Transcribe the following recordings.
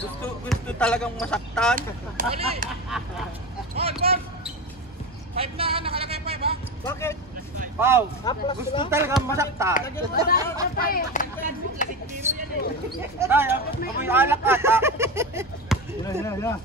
Gusto talagang masaktan. Dali! Bon! 5 na, nakalagay 5 ha? Bakit? Pau, gusto talagang masaktan. Tayo, amoy alak ka ta. Hila.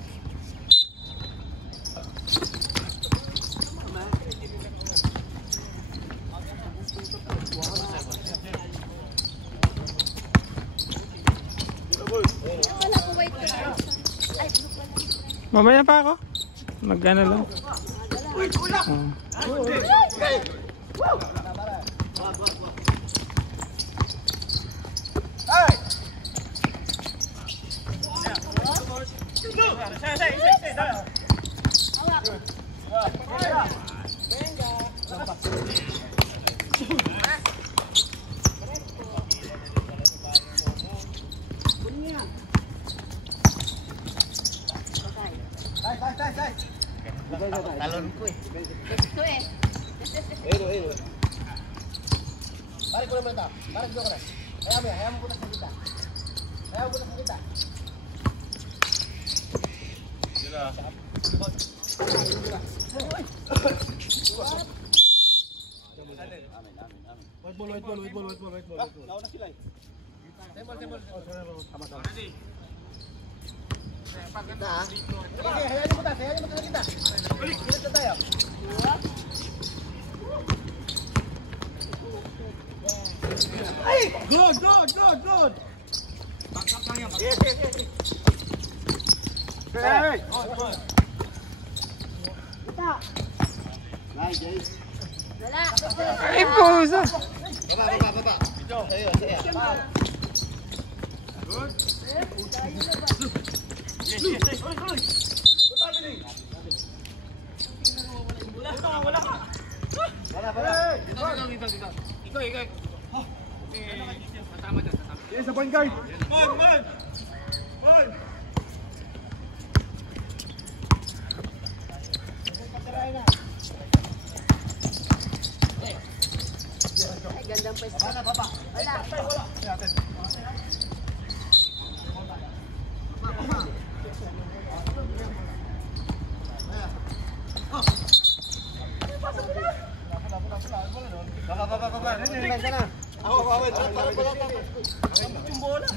Mamaya pa ako. Mag-ano lang. Uy, ulak! Ay! Talon ko eh. Gusto eh. Elo. Balik ko naman ito. Balik ko na. Hayaan mo putas sa kita. Sila. White ball. Nauna sila eh. Tembol. Tama. Hayaan mo putas sa kita. Balik na tayo. Ay! Good! Baksak lang yan. Yes. Hey! Ito. Nice, Jay. Wala. Ay, pusa. Baba. Ito. Saya. Good. Yes. What's happening? Wala ka. Dito. Ikaw. Tatama dyan. Yes, sa point guard. Come on. Ay, gandang pwesto. Baba. Wala. Baba. Sana. Ako. Yung bola.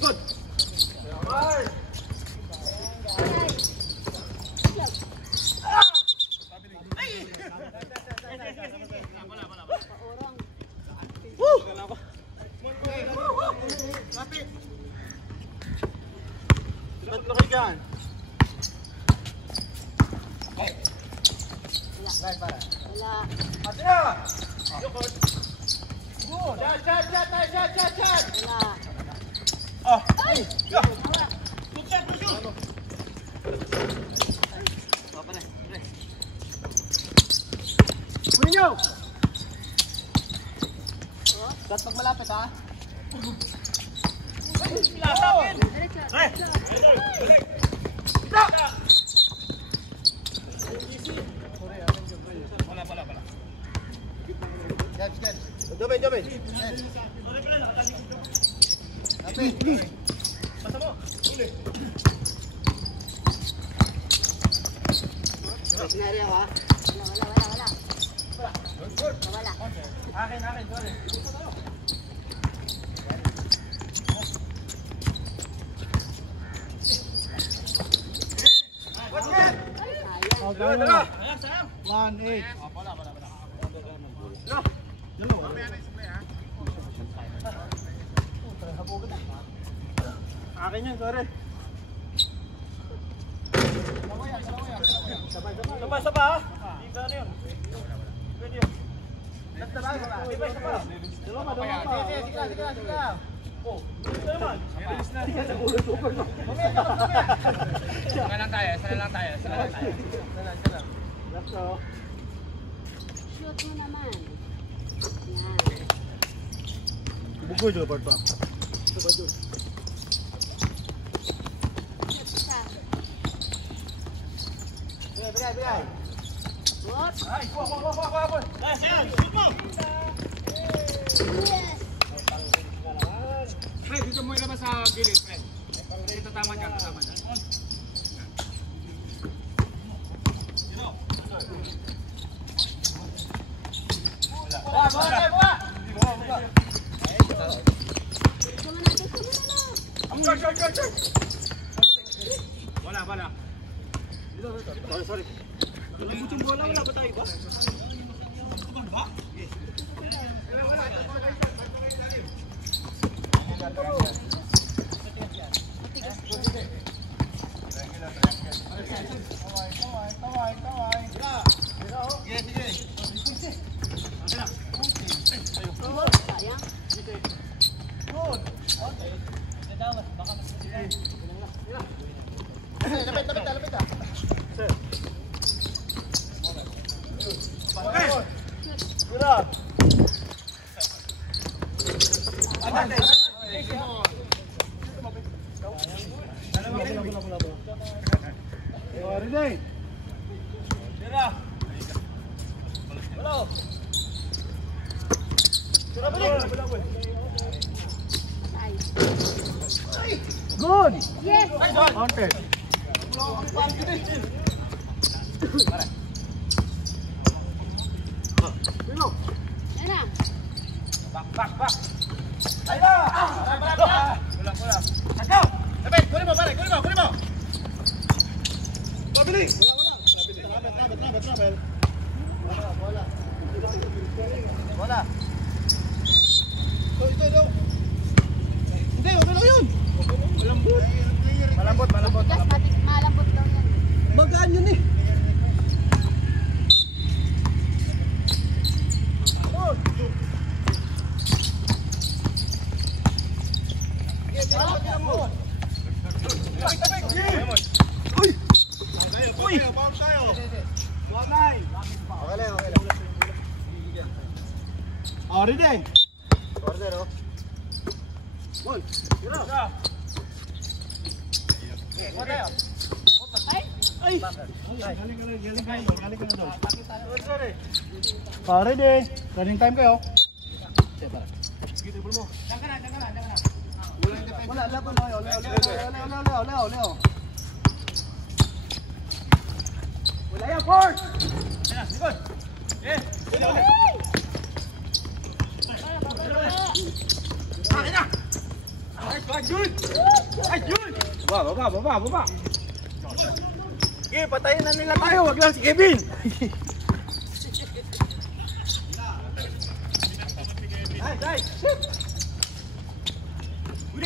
Good. Ay! Paurong. Woo! Lapit. Ba't mo kayo dyan? Wala. Ate na! Good! Shot! Wala. Oh! Ay! Wala. Kunin nyo! Shot pag malapit ha? Jump in. Lapit. Basta mo. Uli. Sinari ako ha? Wala. Akin. Sorry. What's that? Sayang. 1-8. Wala. Akin yun, sorry. Sabay ha? Isa na yun. Pwede yun. Sabay. Dalawa pa. Sige. Oh, ito naman. Sana lang tayo. Shoot mo naman. Yan. Bugoy dyan, Barta. Bigay. Good. Ay, kuha. Shoot mo! Yes. sa gilid, friend. Dito tama dyan, tama dyan. Wala. Sorry. Yung bola, wala ba tayo ba? Good! Yes! Counted. Yan na. Back. Ay na! Kulang. Sagaw! Dapat, kunin mo, pare, kunin mo! Pabilis! Travel. Wala. Ito. Hindi, okay lang yun. Malambot. Gas, malambot daw yan. Magaan yun eh. Uy! Okay lang. Ready? Order, oh. Boy, tira. Ay! Galing ka na doon. Ready? Running time kayo. Diyan ka na. Wala, laban na kayo. Leo. Wala yan, force! Likod! Akin na! Ayun! Baba! Sige, patayin na nila tayo. Wag lang si Kevin. Ay!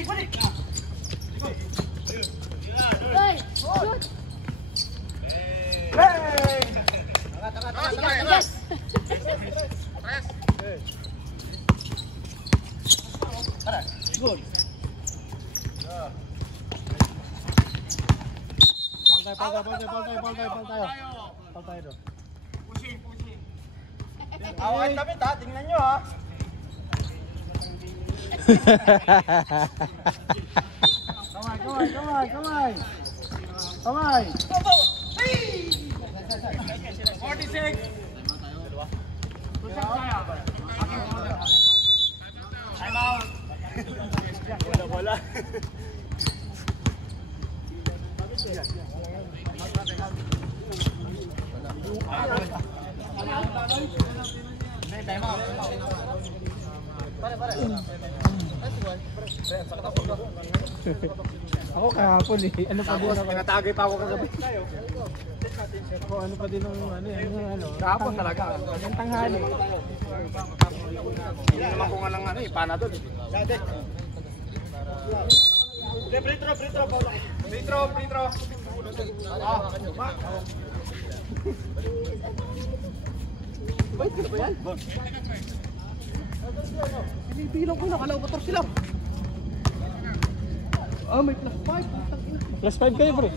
Balik! Hey! Shoot! Hey! Yes! Good. Pal tayo doon. Pushing. Away kami ta, tingnan nyo ha. Kamay. 46. Time out. Wala. Ako kahapon eh. Ano pa din ako? Pinatagay pa ako kagabi. Ako ano pa din ng ano. Kahapon talaga. Ang tanghali. Hindi naman ko nga lang panadol. Dati. Free throw. Wait, ano ba yan? Binibilang ko, nakalaw motor sila. May plus 5. Plus 5 kayo bro.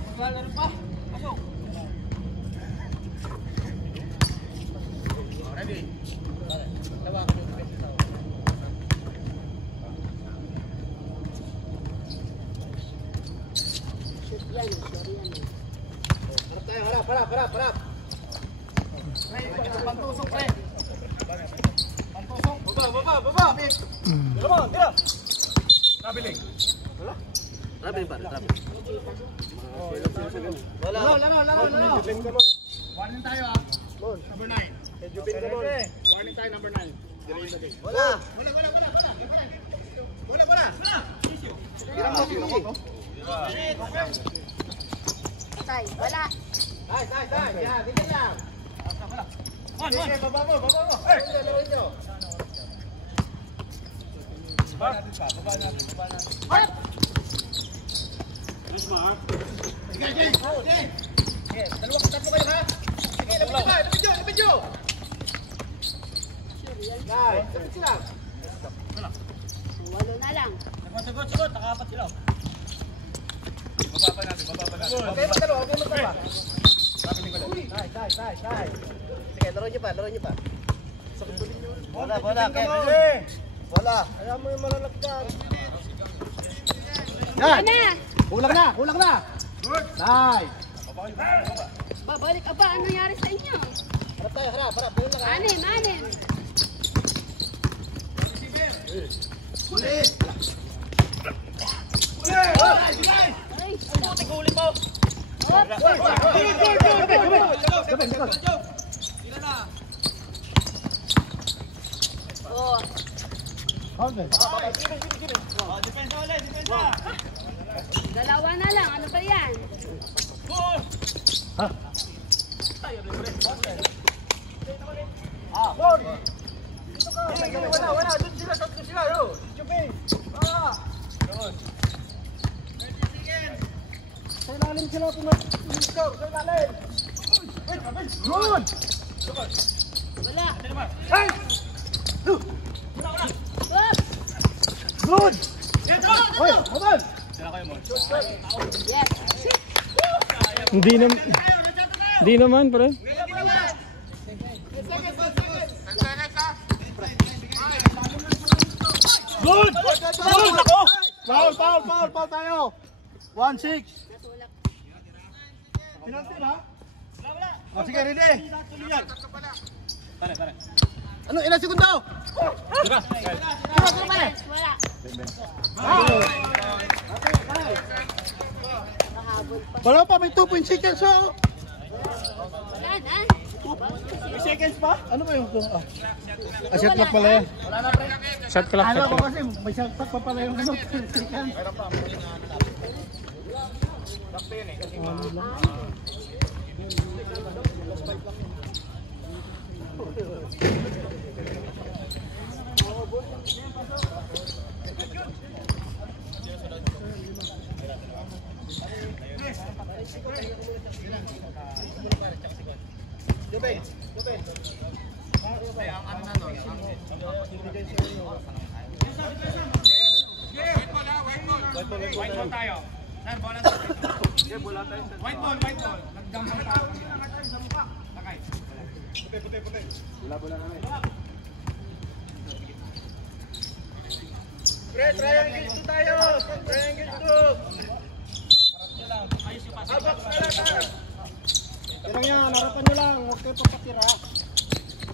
Ready. Shoot yan, sure yan. Harap. Pantusok, pre. Pantusok. Baba. Tira. Kabiling. Wala. Laro. Warning tayo ah. Number 9. Warning tayo number 9. Bola. Tay, wala. Tay. Yan, tingnan lang. Sige, baba mo. Hey! Hop! Sige, tatlo kayo ha. Sige, napidyo. Guys, tapit sila. Walo na lang. Sagot. Nakapat sila. Okay, magdalo. Tay. Sige, laro nyo pa. Bola, Kevin. Bola. Ayaw mo yung malalagdag. Yan. Wala na. Kulang na. Tay. Babalik ka ba? Ano nangyari sa inyo? Harap. Ganun lang ha. Anin. Ulit. Ay, Huli mo. hop! Oh, Depensa ulit. dalawa na lang. Ano ba yan? Wala. Doon sila. Tatlo sila. Chupin. Sa ilalim sila pumasok. Sa ilalim. Good. Wala. Hey. Hop! Good. Hoy, Maman. Yes. Hindi naman, pre. Good. Foul tayo. 1-6. Penalty ba? Wala. Sige, ready. Ano, ilang segundo? Yes, wala. Mahabol pa. Wala pa, may 2 seconds oh. Wala na. 2 seconds pa? Ano ba yung 2? Shot clock pala yan. Shot clock. Ano ko kasi, may shot clock pa pala yung 2 seconds. White ball tayo. Sir, bola tayo. White ball. Nagdambang tayo. Takay. Puti. Triangle 2 tayo. Triangle 2. Abak na lang. Tirang yan, harapan nyo lang. Huwag kayo papatira.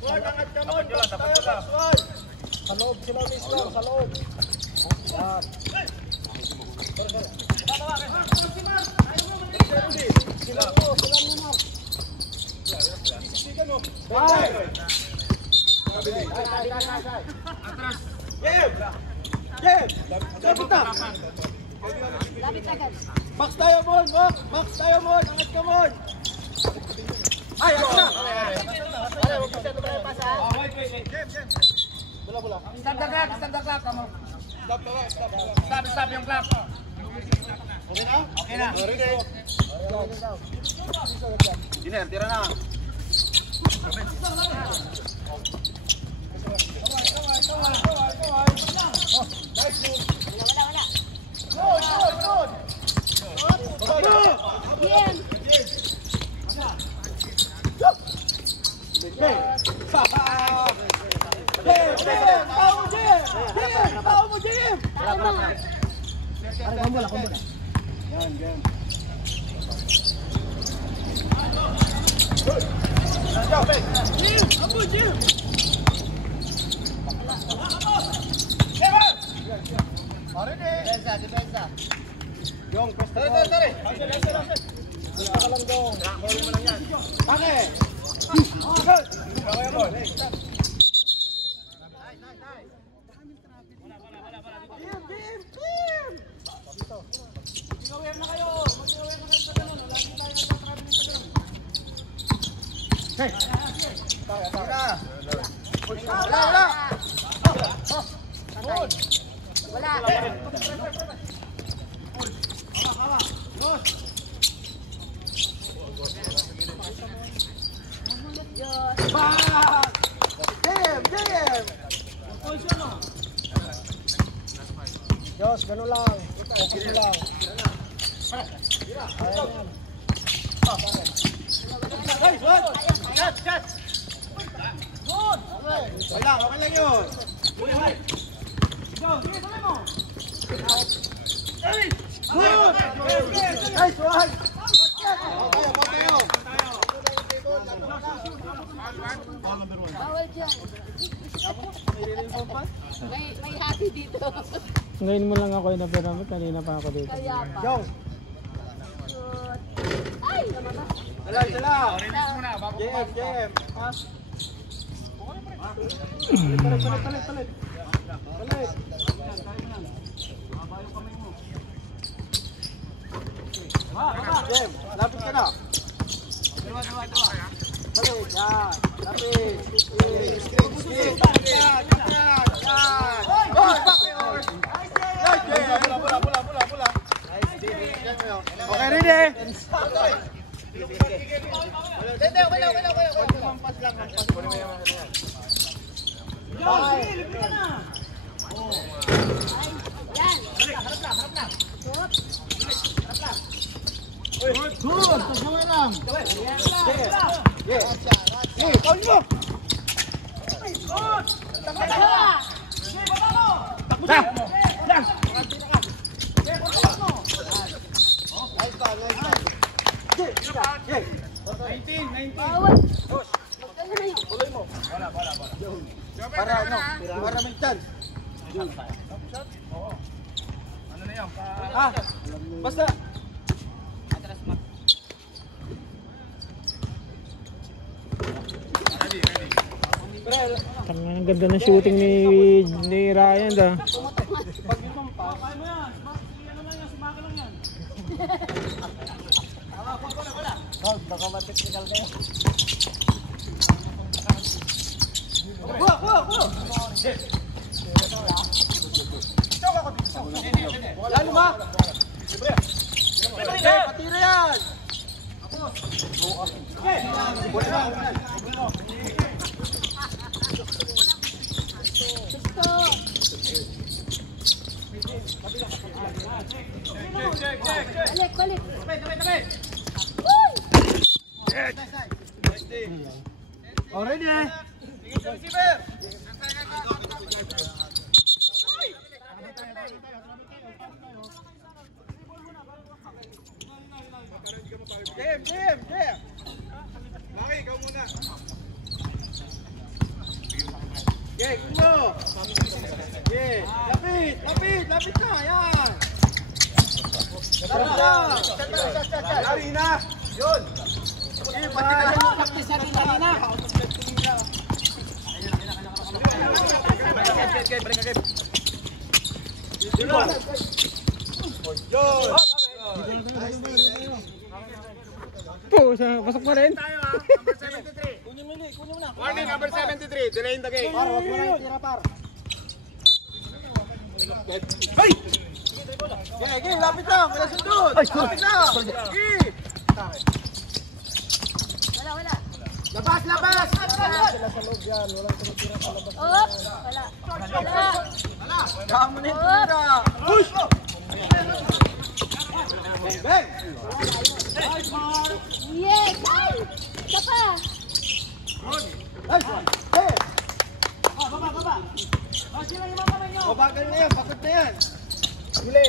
Wag, angat ka mo. Wag. Sa loob sila mismo, sa loob. Yan. Sila mo, Mark. Lapit na. Lapit agad. Box tayo, Mon. Box tayo, Mon. Angat ka, Mon. Ay, ako na. Ay, huwag masyado ba yung pasa? Bola. Stop the clock. Come on. Stop yung clock. Okay na. Diner, tira na. Yan. Kumbula. Yan. Depensa. Yung, tari. Gusto ka lang dong. Bawin mo lang yan. Bakit? Wala. Diyos, gano'n lang. Okay lang. Shot! Okay lang yun. Good! Nice one! Bawal dyan. May happy dito. Ngayon mo lang ako na pero kanina pa ako dito. Kaya pa. Jong! Ay! Namata. Dala! Release muna, bago JM! Palit! JM, lapit ka na. Balik, yan. Lapit. Screen. Yan. Bola. Okay, ready? Yan. Good! Pagawin lang! Yeah! Paul mo! Bawal. Magkano na yun? Tuloy mo! Para ano? Para may chance! Ano na yun? Basta! Ang ganda ng shooting ni Ryan da. Baka ma-technical kayo. Lalo ba? Patira yan! Gusto. Balik. Already eh? Jim! Maki, ikaw muna. Yeah, go! Yeah, lapit na, yan! Lari na! Yun! Pati na yung practice natin kanina! Pasok pa rin. Number 73. Kunin mo na! Warning, number 73. Delay in the game. Par, wag mo na yung tira, par! Okay, lapit lang! Wala sundot! Lapit lang! Wala. Labas! Sila sa loob yan. Walang tumutira sa labas. Wala. Damo na yung tira! Push! Bang! Yes! Ay! Isa pa! Nice one! Hey! Babagal na yan, bakit na yan? Huli!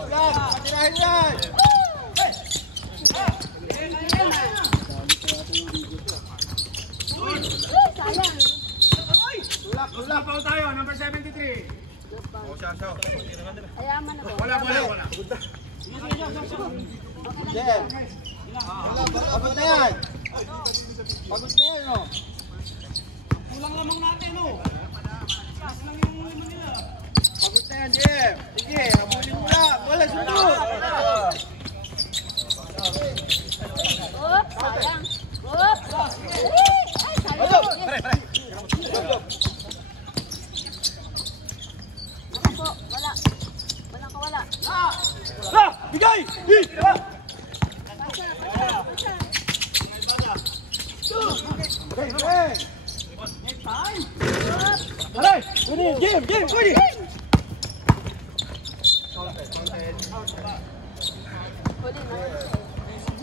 Patirahin yan! Sayang. Tulak tayo, number 73. Ayaman na. Wala. Jem. Pagod na yan. Pagod na yan, oh. Kulang lamang natin, oh. Pagod na yan, Jem. Sige, habulin mo lang. Wala, sunod. Op, sayang. Op. Ay, sayang. Ako po, wala. Walang kawala. Bigay! Aray! Kunin! Jem! Kunin!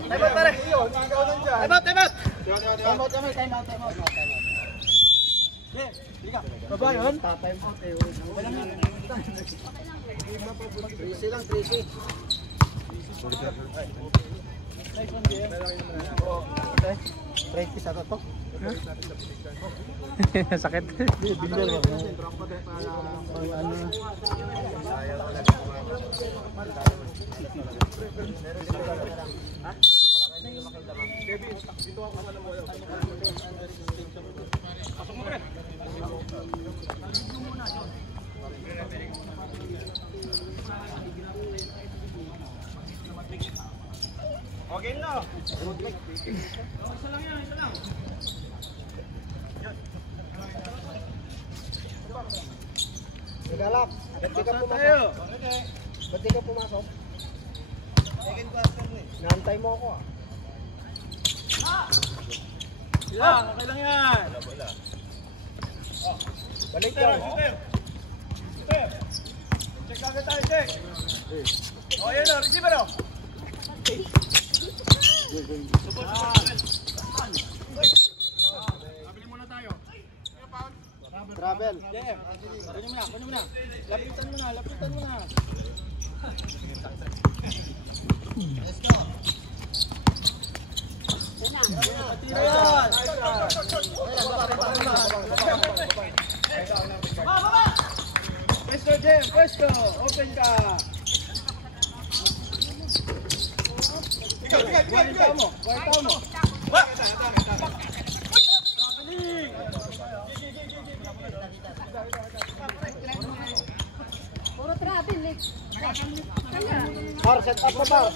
Time out, pare! Time out! Time out! Jem, hindi ka. Baba yun? Time out eh. Walang nga. 3 lang, 3. Practice ato to. Sakit. Binder ba? Ano? Okay na. Nagalak. Ba't di ka pumasok? Ba't di ka pumasok? Second quarter mo eh. Naantay mo ako ah. Ilang, okay lang yan. Balik yan. Check agad tayo, check. O, yan o, receiver o. Pabili muna tayo. Travel. Jem. Kunin mo na. Lapitan mo na. Yan na. Tira yan. Pwesto, Jem. Pwesto. Open ka. Kuwenta mo. Puro travel, like. Par, set up mo ba?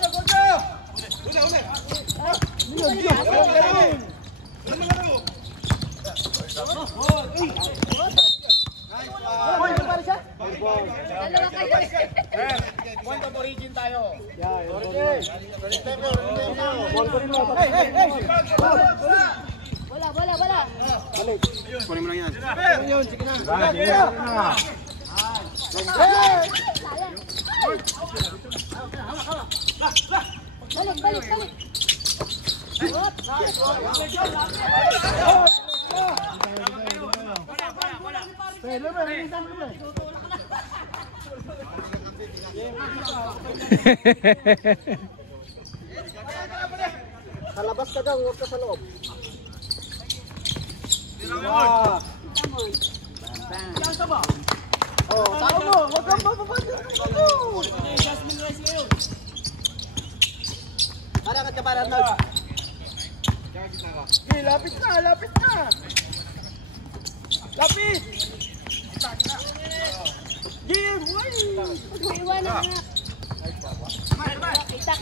Dalawa kayo. Point of origin tayo. Wala. Kunin mo lang yan. Sayang. Balik. Op. Sa labas ka daw, huwag ka sa loob. Oh, tao mo, huwag kang bababado. Para ka para na. Lapit na. Lapit! Game, why? Iwanan na. Kita.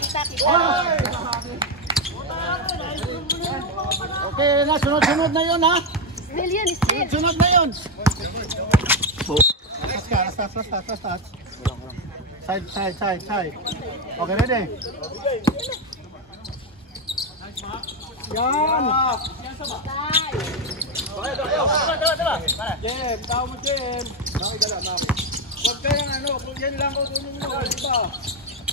Okay na, sunod na yun ha. Still yun. Sunod na yun. Last. Side. Okay, ready? Yan. Jem, tao mo Jem. Huwag kayong ano, yan lang ko kunin mo.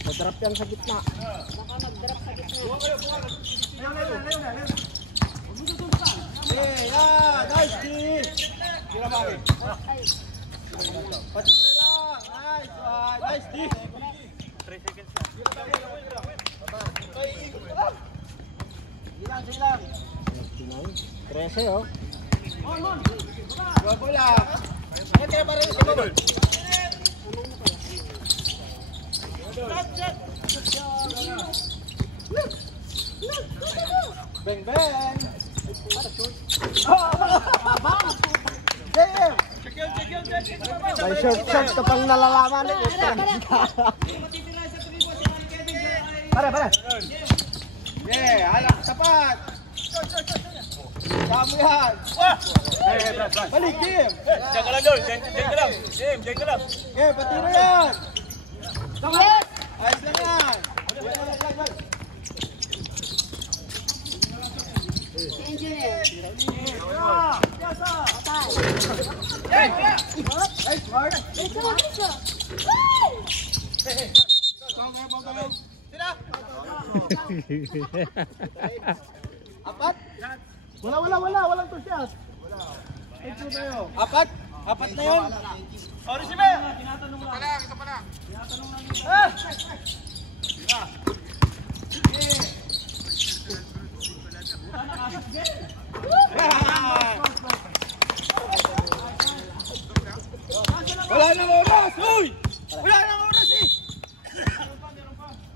Madrap yan sa gitna. Baka mag-drop sa gitna. Nice D. Tira ba akin? Ay. Patira lang. Nice D. 3 seconds na. Silang. 13 oh. Bago lang. Kaya para sa bubble. Ay, short ka pang nalalaman. Pare. Yeah, halak, tapat. Kamu yan. Balik, Jim. Diyan ka lang doon. Diyan ka lang. Jim, diyan ka lang. Okay, patiro yan. Yes! Ayos lang yan. Engineer. Ay, smart. Let's go. Sila. Apat? Walang to siya. Apat na yun. O, Risibe. Isa pa lang. Wala nang oras! Uy! Wala nang oras eh!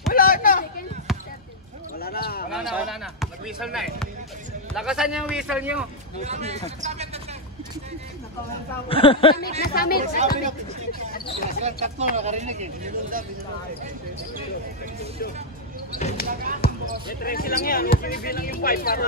Wala na! Wala na. Nag-whistle na eh. Lakasan niyo yung whistle niyo. Nasamit. Tatlo nakarinig eh. 13 lang yan. Binibilang yung 5 para...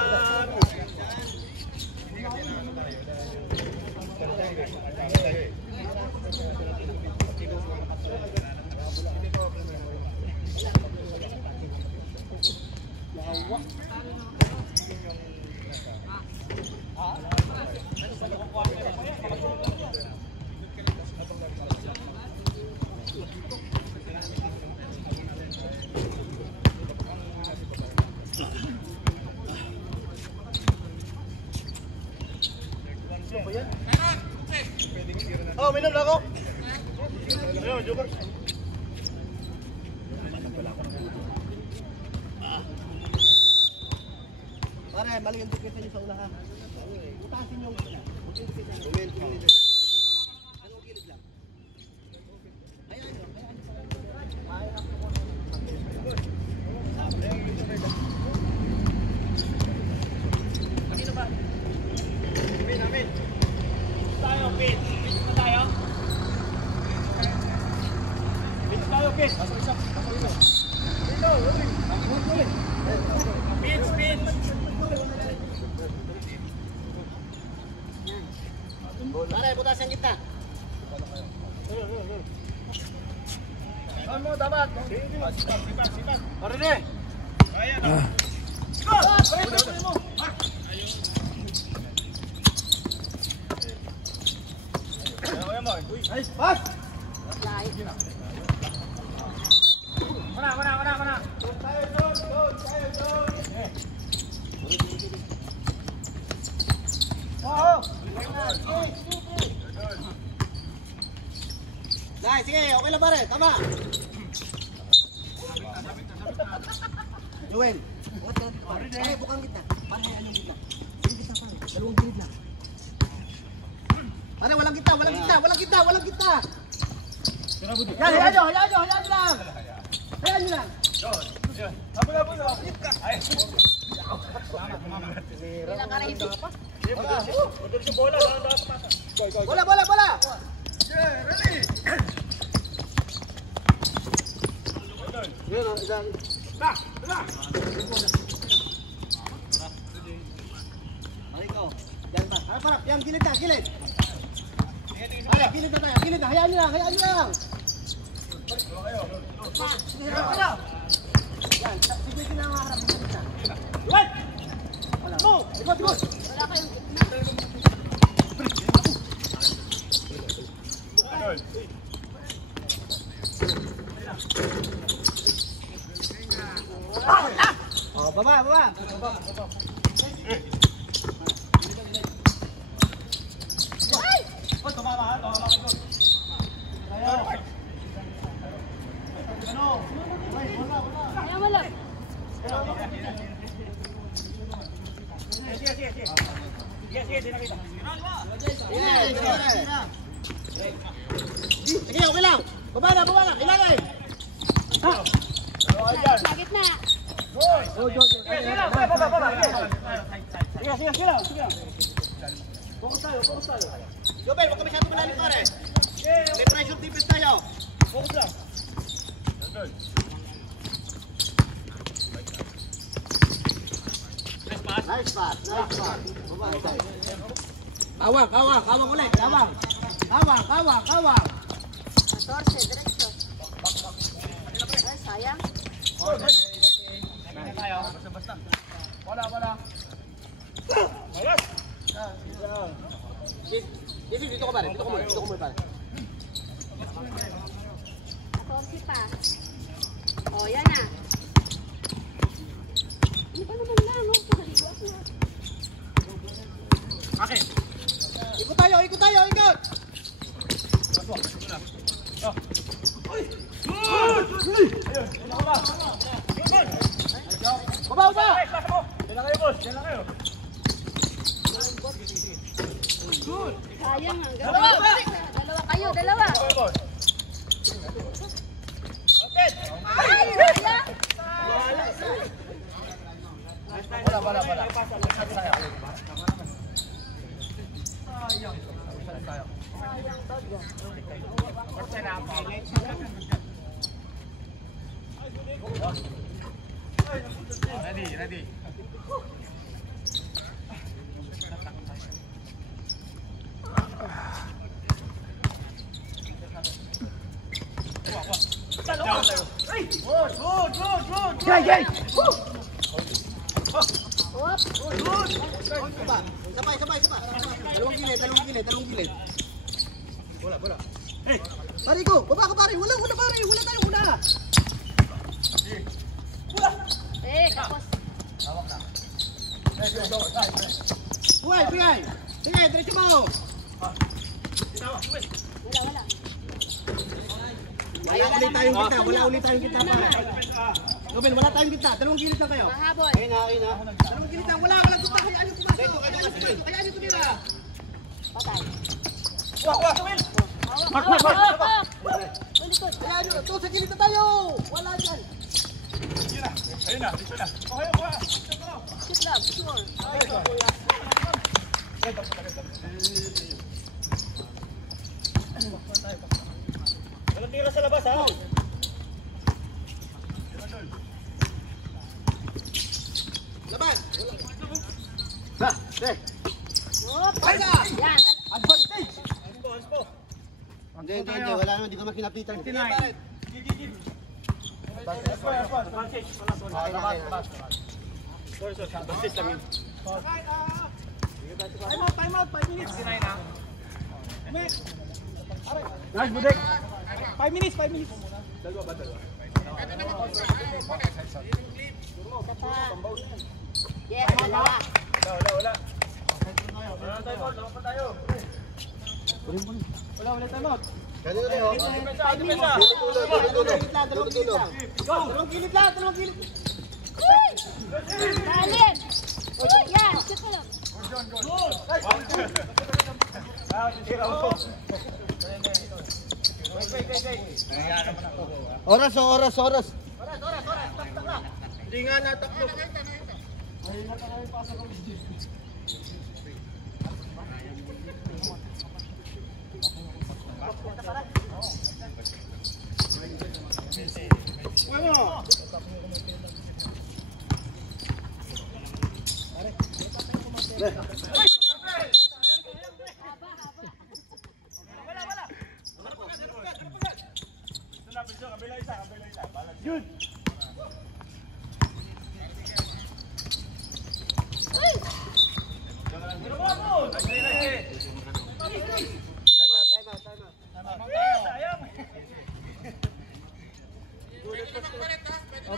Oh, minum na ako. Ayun, joker. Pare, mali yung dikit sa una ha. Utasin yung anong gilid lang? Kanino ba? Amin. Tayo, Pin. Tayo. Pin tayo, Pin. Pin. Pare, butas yang kita. Kamu dapat. Sipat. Pare deh. Ayo. Nice pass. Mana. Oh. Nice, sige, okay lang pare, tama. Juwen. Pare, bukan kita. Pare, anong kita? Sige kita pare, dalawang gilid lang. Pare, walang kita. Yan, hayaan nyo lang. Hayaan nyo lang. Habol. Wala ka rin. Bola. Ready? Yan, Mariko, yan ba? Harap, yan, gilid. Gilid na, hayaan nyo lang. Yan, sige ka na ang harap. What? Wala. Ikot. Wala kayong Oh, baba. Kaya wala. Sige, nakita. Sige, okay lang. Baba na. Ilagay. Sa gitna. Sige. Fokus tayo. Jobel, huwag ka masyado malalim pare. May pressure defense tayo. Focus lang. Nice pass. Kawang ulit. Kawang. 14, diretso. Ay, sayang. Basta. Wala. Dito ko pare. Dito ko muna pare. 14 pa. Oh, yan na. Ano ba naman lang, no? Pagaligo ako. Akin. Ikot tayo. Babaw na! Diyan lang kayo, boss. Diyan lang kayo. Sayang, hanggang. Dalawa. Okay, boss. Ay, sayang. Wala. Ready. Jay! Whoop. Sabay. Dalawang gilid. Wala. Pare ko, baba ka pare. Wala tayong una. Kapos. Buhay. Sige, diretso mo. Wala. Wala ulit tayong kita pare. Gawin, wala tayong kita. Dalawang gilid lang kayo. Mahabol. Ayun na. Dalawang gilid lang. Walang kita. Kayaan nyo pumasok. Kayaan nyo tumira. Okay. Kuha, Will. Hawak. Ulikod. Kayaan nyo. Ito, sa gilid na tayo. Wala dyan. Ayun na. Dito na. Okay, kuha. Shoot lang. Sure. Walang tira sa labas, ha? Laban. Whoop. Kaya. Yan. Advantage. Haspo. Hindi. Wala naman. Di ka makinapitan. Sige, pare. Sorry. Assist lang yun. Time out, 5 minutes. Nice, Budek. 5 minutes. Isa pa. Yes, dalawa. Wala. Wala tayo. Wala time out. Ganun ulit, oh. Depensa. Dalawang gilid lang. Lalim. Yan. Shoot mo lang. Oras. Hindi nga natakbo.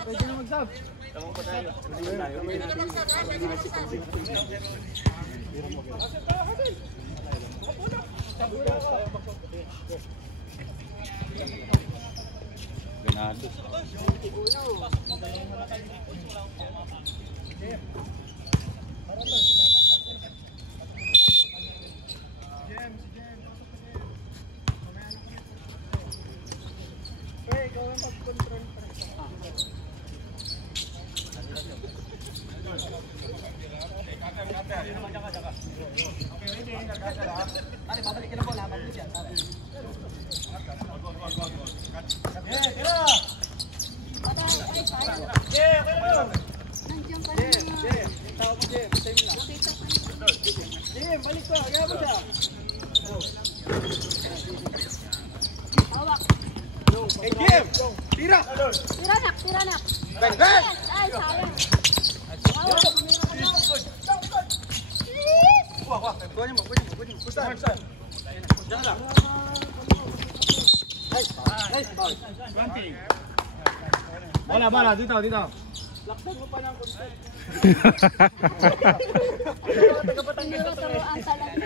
Pwede na mag-sub. Pare, babalik ka na po. Napapit yan. Jim! Tira! Tira nak, tira nak. Ben, Ben! Yes, ay, sayang. Wow. Kunin mo. Pusta. Diyan lang. Bola, dito. Tinuturuan talaga.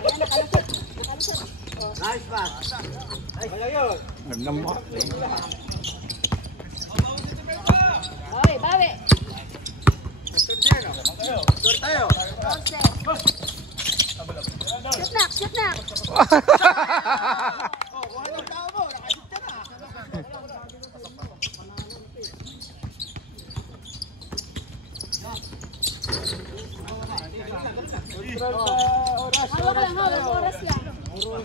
Ayan, nakalusot. Nice pass. Oy, bawi. Sure tayo. Shoot nak. Oh, buhay ng tao mo. Nakasip ka na. Hawak lang, oras lang. Shoot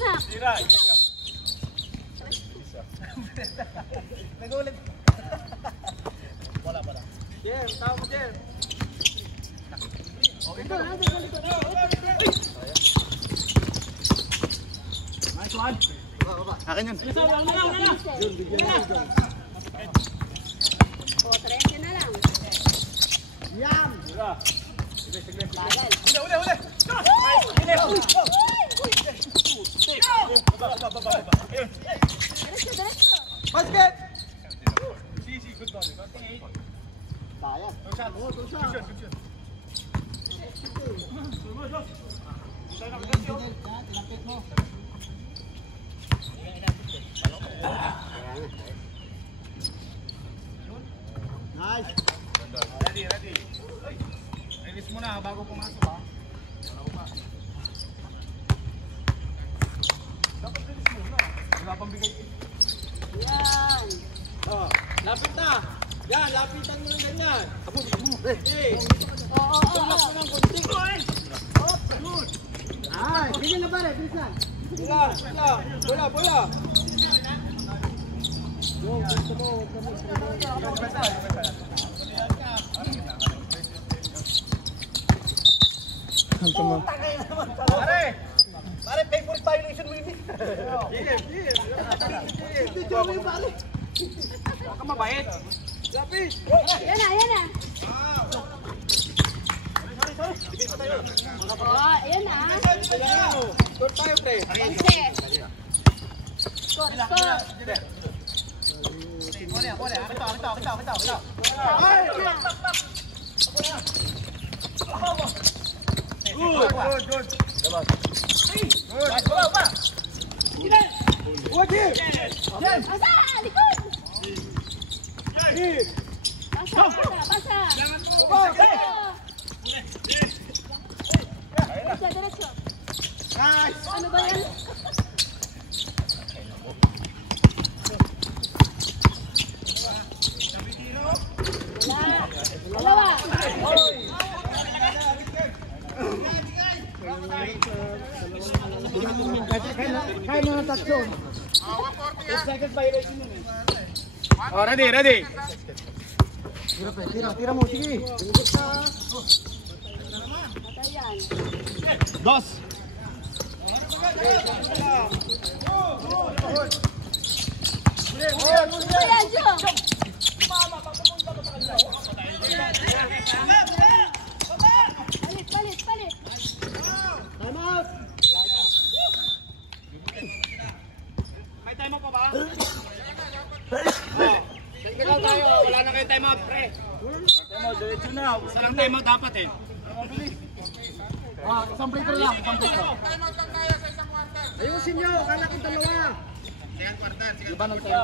nak. Nagulit. Bola. Jim, tao mo, Jim. Ito, nandun sa likod. Nice one. Akin yun. O, 30 na lang. Bagal. Uli. Diretso. Basket! Good ball. Nice. Ready. Release muna bago pumasok ha. Dapat release muna. Wala pang bigay. Yan. Oh, lapit na. Yan, lapitan mo ng ganyan. Hey. Oo. Tulak mo ng kunti. Ay, ganyan na pare, bilisan. Bola. Pare, favorite violation mo yun eh. Huwag ka mabait. Yan na. Oh, ayan na. Score tayo, pre. 11. Score. Kita. Good. Bola pa. Basa, likod. Basa. Diretso. Ano ba yan? Dalawa. Kaya na ng tatlo. Second violation yun eh. Oh, ready. Tira mo, sige. Patay yan. Dos. Ayan, Jo. Palit. May time mo pa ba? Tingnan tayo, wala na kayong time out, pre. Diretso na. Saan time out dapat eh? Isang play lang. Ayusin nyo, kala kong dalawa. Iba ng tayo.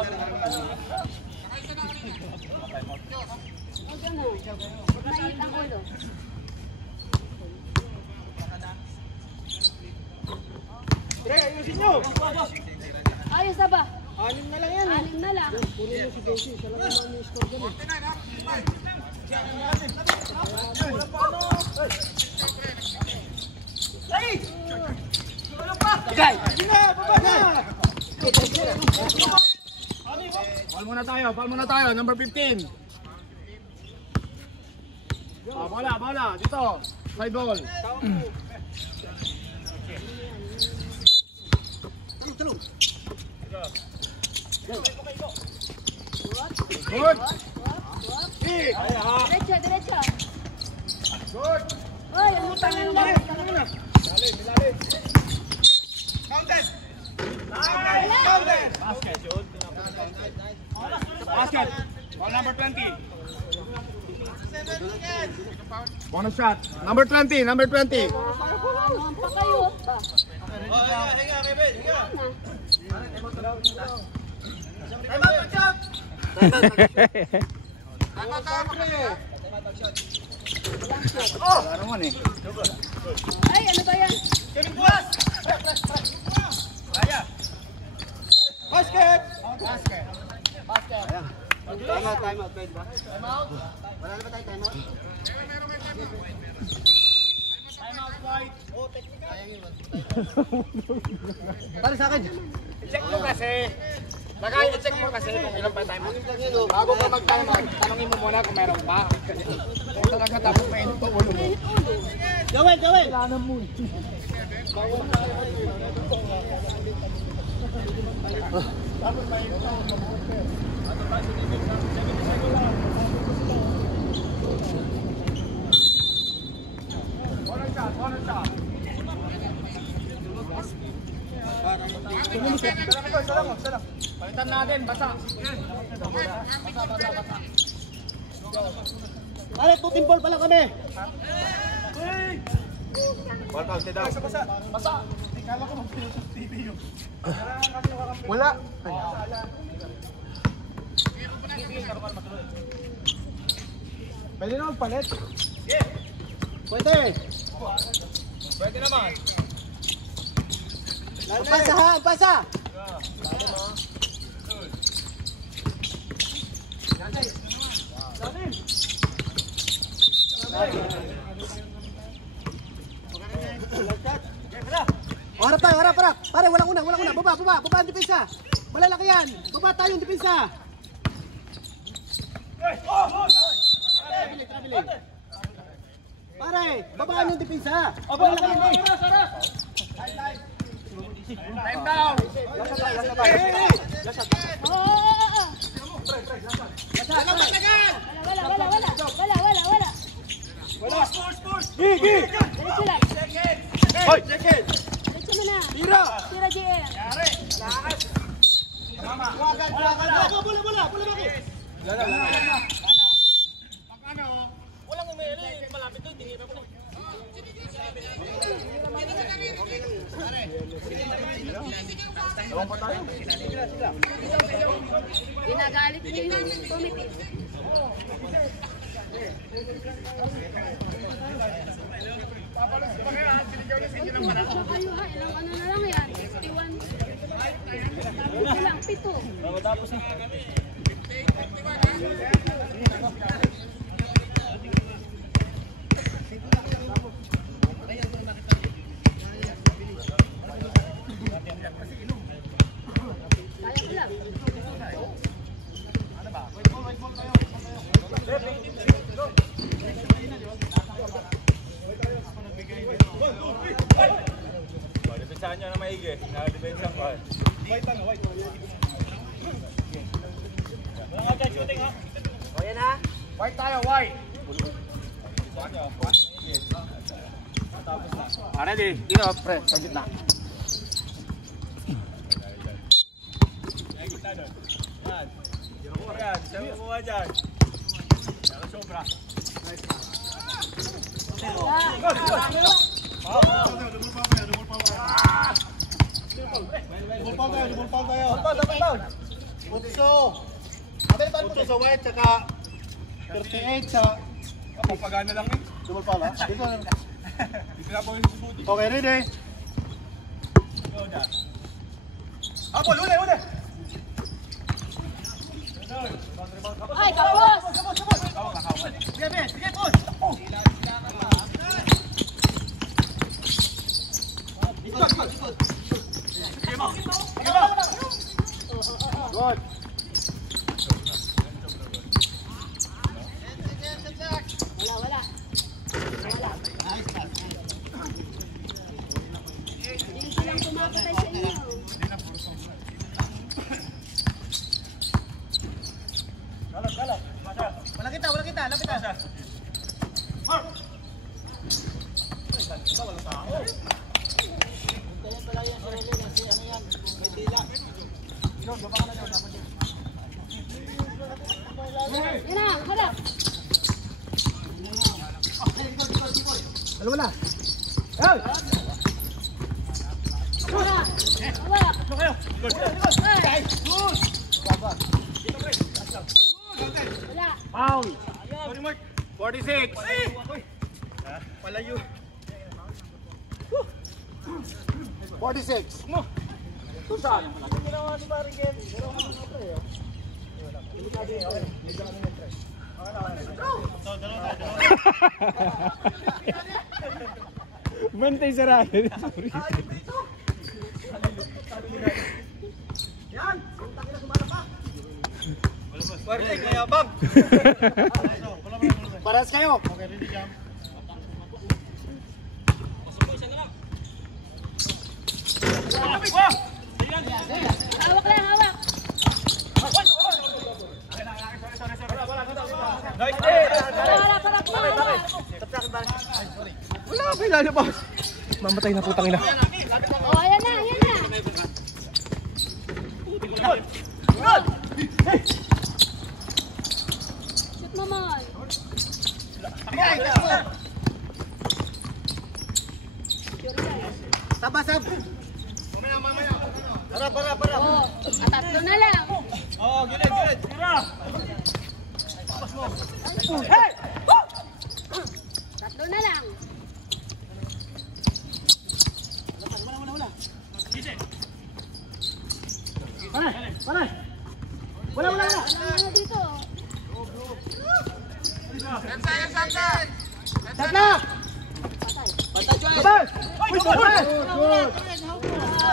Huwag na. Mainit ang ulo. Pre, ayusin nyo. Ayos na ba? 6 na lang yan. 6 na lang. Puno mo si JC. Siya lang naman yung score dyan eh. Sige na, baba na. Foul muna tayo, number 15. Bola, dito. Side ball. Good. Diretso. Good. Oy, ano tangan mo? Basket. Ball number 20. Bonus shot. Number 20. Ano pa kayo? Hinga, Kevin, hinga. Wala naman eh. Ay, ano ba yan? Kevin, buwas! Kaya! Basket! Time out, pwede ba? Wala na ba tayo time out? Para sa akin. Check mo kasi. Check mo kasi kung ilan pa time out. Bago ka mag-time out, tanongin mo muna kung meron pa. Kung talaga tapos mainit pa ulo mo. Joel! Wala na mo. Bonus shot. Palitan natin, basa. Pare, puting ball pala kami. Ball foul, sit down. Basa. Kala ko mag-film TV yun. Wala. Pwede na magpalit. Pwede. Pwede naman. Pasa ha, pasa. Harap tayo, harap. Pare, walang una. Baba ang depensa. Malalaki yan. Baba tayo yung depensa. Traveling. Pare, babaan yung depensa. Malalaki yan. Time down. Wala. Gigi. Diretso lang. Hoy, check it. Diretso mo na. Tira. JL. Bola, bakit? Walang umeli. Malapit doon, tinira ko. Ginagalit niyo yung committee. Kayo ha, ilang ano na lang yan? 61. Ilang, 7. Tapos na. Kaya ko lang. Depensahan nyo na maigi. Nakadepensahan ko. Mga dyan shooting ha. O yan ha. White tayo, white. Ready? Dito, pre. Sa gitna. Yan, siya kumuha dyan. Sobra. Dumulpaw tayo. Utso. Abel po sa white, tsaka 38 sa... Pagpagana lang eh. Dumulpaw na. Dito. Bigla po yung subuti. Okay, ready? Hapon, uli! Ay, kapos! Sige, push! Sige ba? Good. Wala. Hindi silang kumapatay sa inyo. Walang kita. Yan na, harap. Wala. Hey! Hawak. Wala. Foul. 46. Palayo. 46. Susan. Ginawa ni Paring Ken. Bantay sarado. Yan! Punta ka na sumala pa! Paring mayabang. Paras kayo. Okay, ready jump. Hawak lang, hawak. Nice. Harap. Wala ako ilalabas. Mamatay na putang ina. Oh, ayan na. Shoot mo, Mon. Sab! Harap. Oh, tatlo na lang. Oh, gilid. Tira. Tatlo na lang. Pare! Wala! Wala na dito. Tatlo! Sabay! Uy, sabay!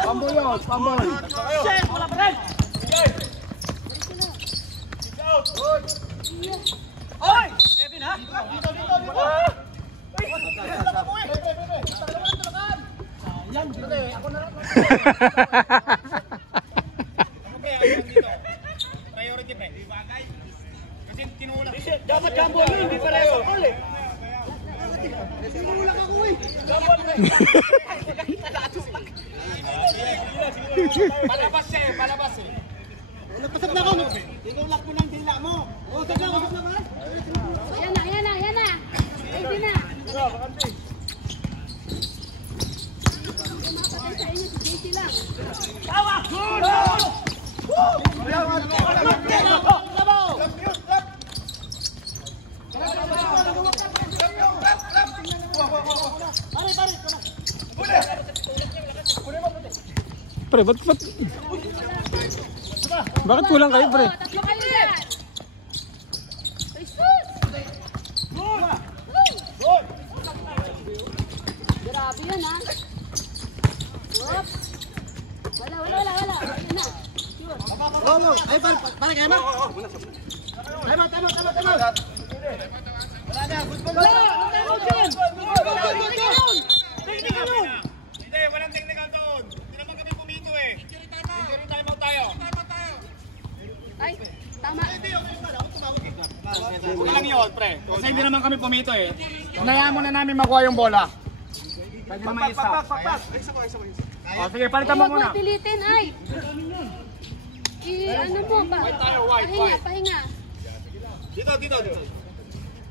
Pambol yun. Pambol. Wala pa rin. Oy! Kevin ha? Dito. Priority pa. Kasi tinulak. Dapat jumbo yun, hindi pala sa ball eh. Tinulak ako eh! Palabas eh. Nagpasag na ako! Tinulak mo ng dila mo! Oh, sagla ko! Ayan na. Ready na. Kumapatay sa inyo, si JC lang. Pre, bakit kulang kayo, pre? Oo, tatlo kayo yan. Ay, sus! Grabe yun, ha? Whoop. Wala. Ayun na. Sure. Oh, ay, pare, kaya mo? Time out! Wala na, good ball! Hindi, walang technical doon. Hindi naman kami pumito eh. Injury time out tayo. Ay, tama. Huwag lang yun, pre. Kasi hindi naman kami pumito eh. Unayaan muna namin makuha yung bola. Pwede naman isa. O, sige, palitan mo Huwag muna. mo pilitin, ay. Ano mo ba? White tayo, white. Pahinga. Dito.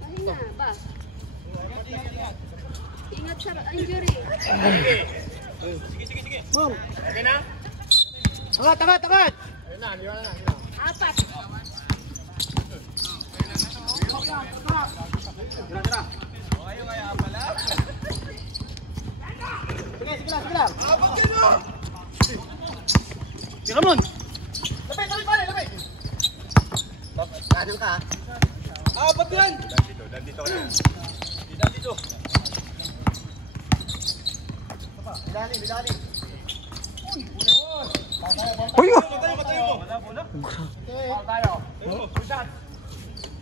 Pahinga ba? Ingat sa injury. Sige. Mong! Okay na? Angat! Ayun na, liwan na. 4. Sige lang! Tira mo! Lapit! Ganun ka, ha? Apat yan! Dito ka lang. Dito. Bilali! Uy! Patayo mo! Foul tayo.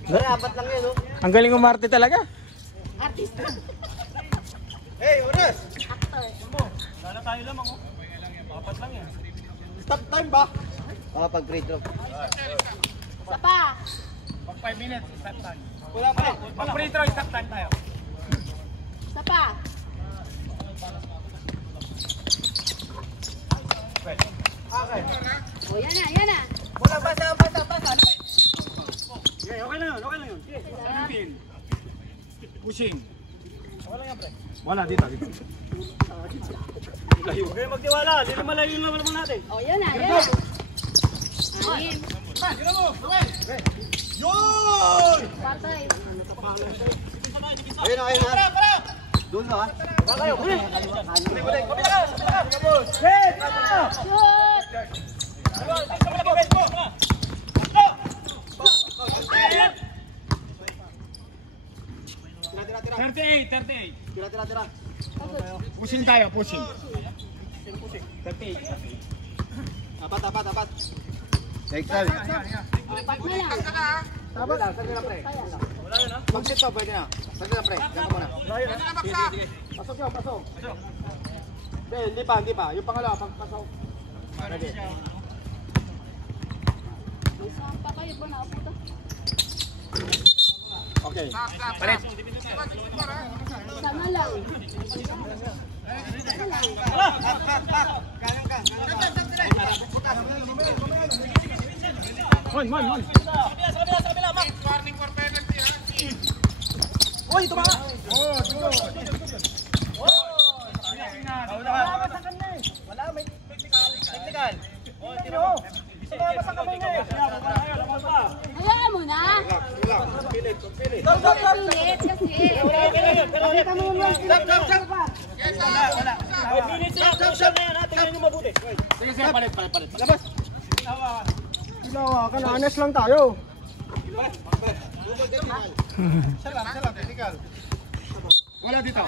Pare, apat lang yan, oh. Ang galing umarte talaga. Artista. Hey, oras! Actor. Sana tayo lamang oh. Apat lang yan. Stop time ba? Pag free throw. Isa pa. Pag 5 minutes, stop time. Wala pa. Pag free throw, stop time tayo. Isa pa. Okay. O, yan na, yan na. Wala, basa. Okay, okay lang yun, okay lang yun. Pushing. Wala, dito. Okay, magtiwala. Dito malayo yung naman natin. O, yan na, yan na. Anim. Yun! Patay. Ayun na. Doon na, ha? Kayo, huli. Shoot! Tira. Pushing tayo, pushing. Apat. Next time. Apat na lang. Sabi lang, sagli lang, pre. Mag-sit pa, pwede na. Sagli lang, pre. Gano'n muna. Pasok yun, pasok. Hindi pa. Yung pangalawa, pasok. Ready. May sampa kayo ba na abuta? Okay. Palit. Sana lang. Man. Uy, tumama! Wala, may technical. Tumama sa kamay nga eh. Hayaan mo na. Pilit. Pilit kasi. Stop na yan, ha? Tingnan nyo mabuti. Sige, palit. Labas. Ilawa ka na, honest lang tayo. Salam, technical. Wala dito.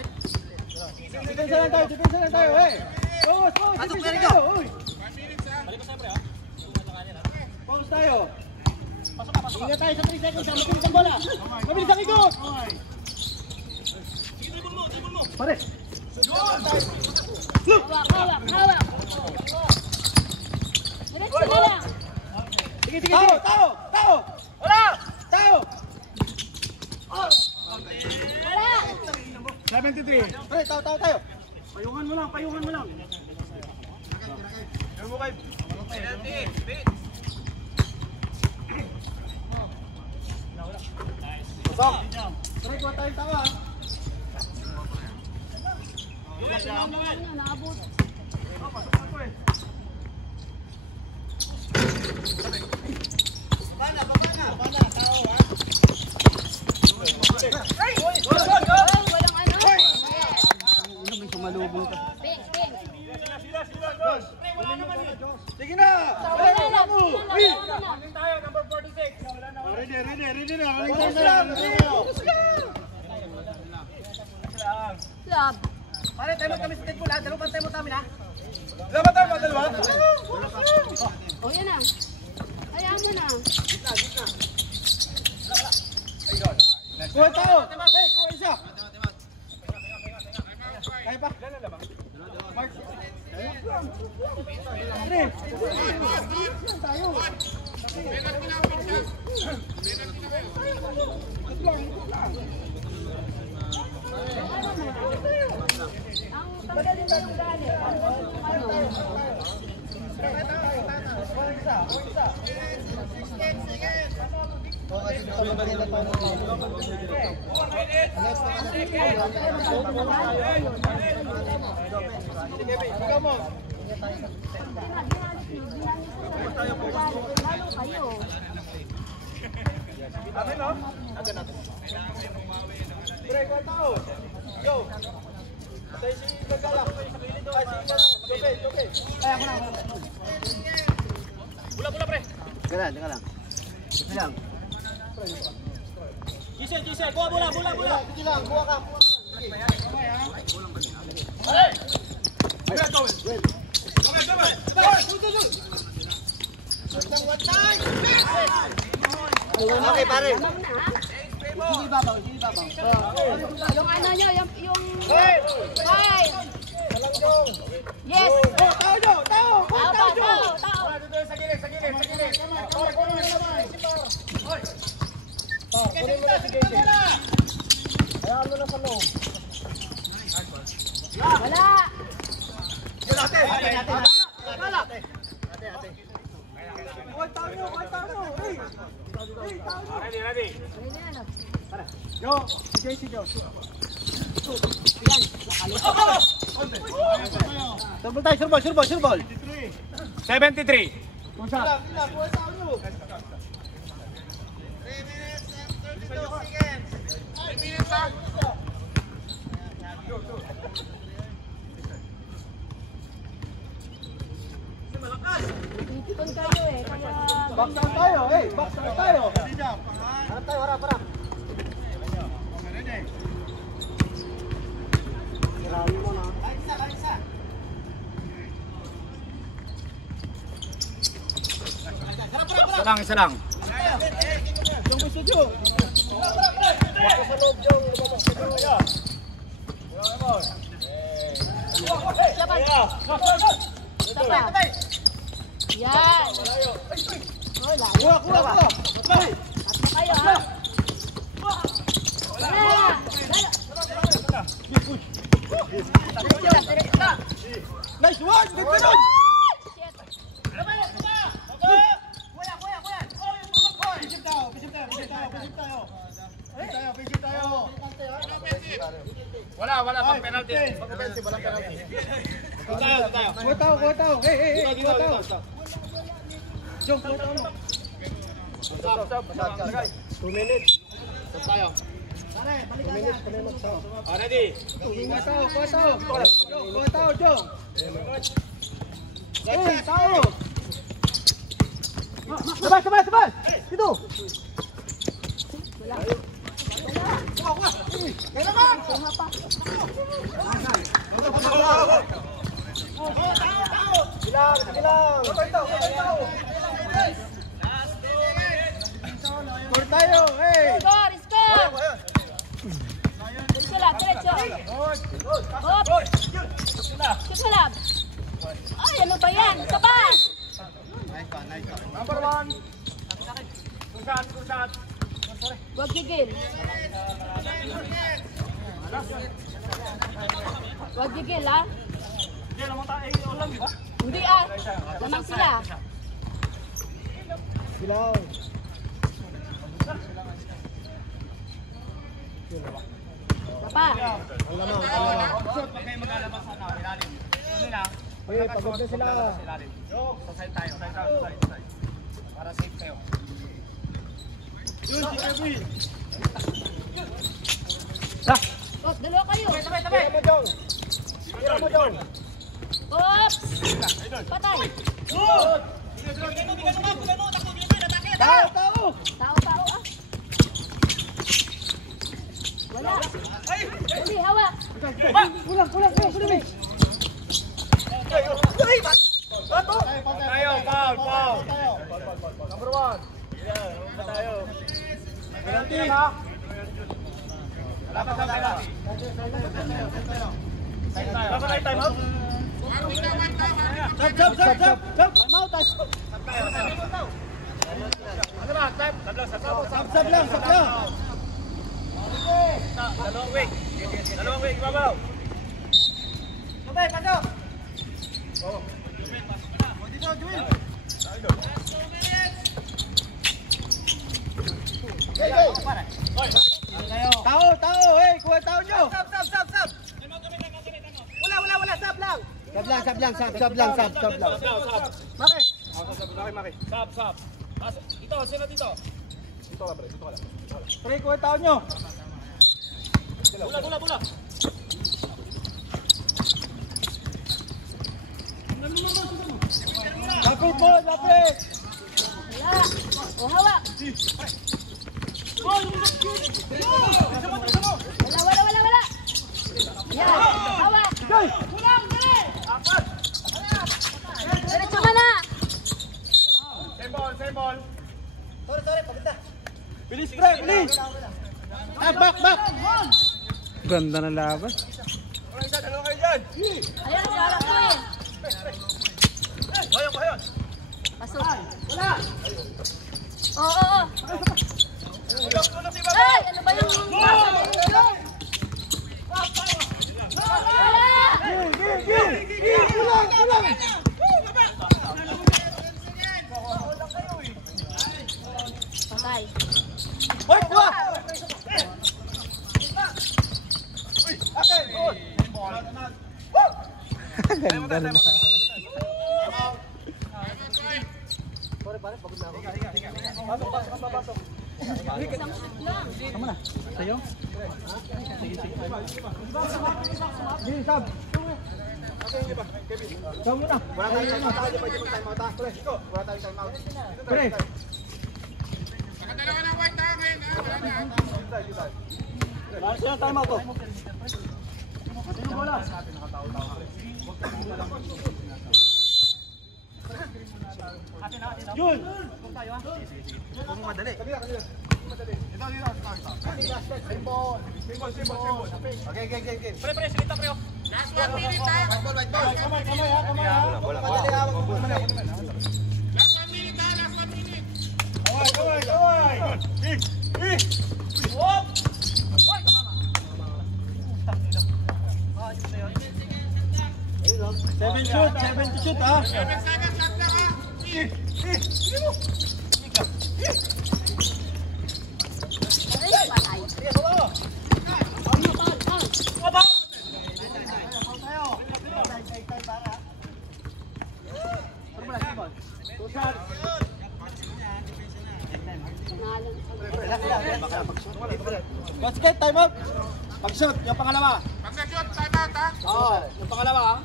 Depensa lang tayo, eh. Pasok na rin ka. Pause tayo. Ingat tayo sa 3 seconds. Mabilis ang bola. Mabilis ang ikot. Pare. Hawak. Diretso na lang. Sige. Tao. Wala. Tao. Wala. 73. Pare, tao tayo. Payungan mo lang. Ano mo kayo? Pasok. Pare, kuha tayo tawa. Naabot. Walang ano. May sumalubong ka. Ping. Sige na. Wala na. Tayo, number 46. Ready na. Club. Pare, tayo magkamistit mo lahat. Dalawang pantay mo kami na. Dalawa. O, yan na. Hayaan mo na. Kuha tao. Hey, kuha isa. Kaya pa. Pare. Tayo. Ang tanggalin na yung gali. Bola, pre. Teka lang. Gisel, kuha bola. Sige lang, kuha ka. One time! Okay, pare. Lamang na, ha? Hindi babaw, hindi babaw. Yung ano nyo, yung... Five. Yes. Tao nyo, tao! Tao. Sa gilid, sa gilid, sa gilid. Kunin mo na si KJ. Hayaan mo na sa loob. Wala. Ready, ready. Yo, si Joe. Surbol tayo, surbol. 73. Pusa. Tipon kayo eh, kaya... Box out tayo, box out tayo. Harap tayo, harap. Sirabi mo na. Isa lang. Yung gusto nyo. Baka sa loob yung lumabas sa loob. Tapa. Yan. Wala. Kuha. Tatlo kayo, ha? Wala. Nice one! Good to know! Wala pang penalty. Pag-offensive, walang penalty. Kuha tao. Hey, kuha tao. Jong, kuha tao. Stop. 2 minutes. Stop tayo. 2 minutes, kami mag-stop. Ready. Kuha tao, Jong. Hey, tao! Sabay! Dito! Bilang! Score tayo, hey! Score! Diretso. Hop! Susulab! Ay, ano ba yan? Ito pa! Number 1. Kusat. Huwag gigil. Huwag gigil, ha? Hindi, ah. Lamang sila. Bilang! Papa. Shoot, pag kayo maglalabas sa ilalim. Hey, pagod na sila. Sa side tayo. Side. Para safe kayo. Oh, dalawa kayo. Tira mo, Jong. Oops! Patay. Tao! Tao, ah. Wala. Huli, hawak. Kulang. Tayo, foul. Number 1. Tayo. Penalty na. Wala pa penalty. Wala pa time out. Stop. Time out. Ano ba? Stop lang. Dalawang week, ibabaw. Pasok! Tao, hey, kuha tao nyo. Stop! Wala, stop lang! Stop lang. Maki. Sab. Dito, sino dito? Pre, kuha tao nyo. Bula. Lapit mo. Wala. O, hawak. Wala. Yan. Hawak. Diretso ka na. Same ball. Sorry, pagod na. Bilis, pre, bilis! Back! Ganda ng laban. Ayan, sarap ko eh. Ayun! Pasok. Wala. Oo. Ay, ano ba yung patay. Hoy, kuha! Ganda ng laban. Isang shoot lang. Tama na. Sa'yo? Sige, Sam. Sam muna. Wala tayong time out. Pwede mag-time out, ha? Pre, wala tayong time out. Pre. Wala siya time out to. Yun! Madali. Kabila. Okay. Pre, silita pre. Last 1 minute ha. White ball. Kamay ha. Madali, hawak mo muna. Last 1 minute ha. Last 1 minute. Kamay! Hop! Seven to shoot ha. 7 seconds shot lang ha. Ay, patay. Basket, time out! Pag-shot, yung pangalawa. Pag-shot, time out ha. Oo, yung pangalawa ha.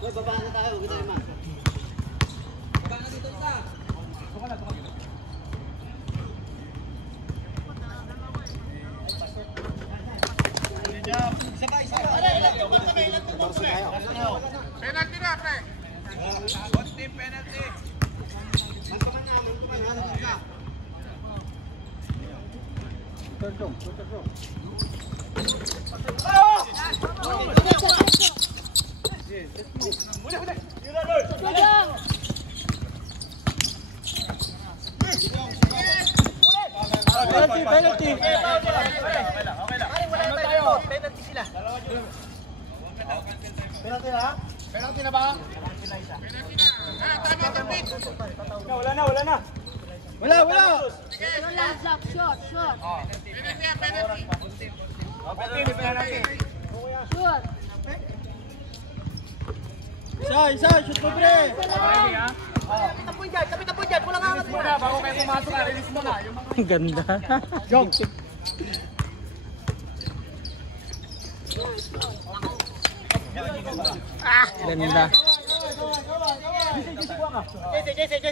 Penalty na pre. Penalty! Penalty na ba? Wala na! Wala! Ano lang, drop, shot. Penalty ha, penalty. Shot. Isa! Shoot mo pre! Ang ganda. Ganda.